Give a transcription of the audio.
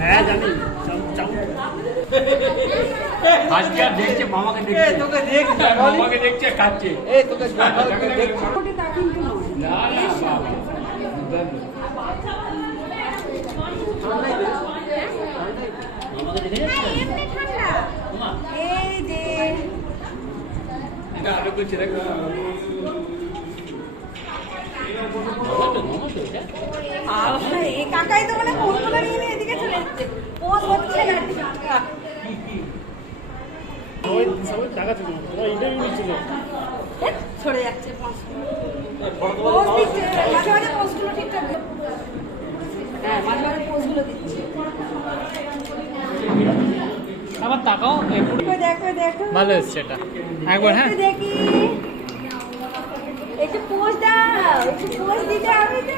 হ্যাঁ জানি আজকে আর দেখছে মামাকে দেখছে তোকে দেখছে মামাকে দেখছে কাটছে এই তোকে দেখছে তা কিন্তু নয়। না না বাবা মামাকে দেখে যাচ্ছে এমনি ঠান্ডা। এই যে এটা আরো কিছু দেখো এই কাকাই তো মানে ফোনগুলো নিয়ে নিয়ে এদিকে চলে যাচ্ছে। পোজ হচ্ছে না। সরে যাচ্ছে পোজ দিচ্ছে মাঝে মাঝে পোজগুলো ঠিকঠাক হ্যাঁ মাঝে মাঝে পোজগুলো দিচ্ছে আবার তাকাও দেখো দেখো ভালো এসছে এটা একবার হ্যাঁ একটু দেখি একটু পোজ দাও একটু পোজ দিতে হবে তো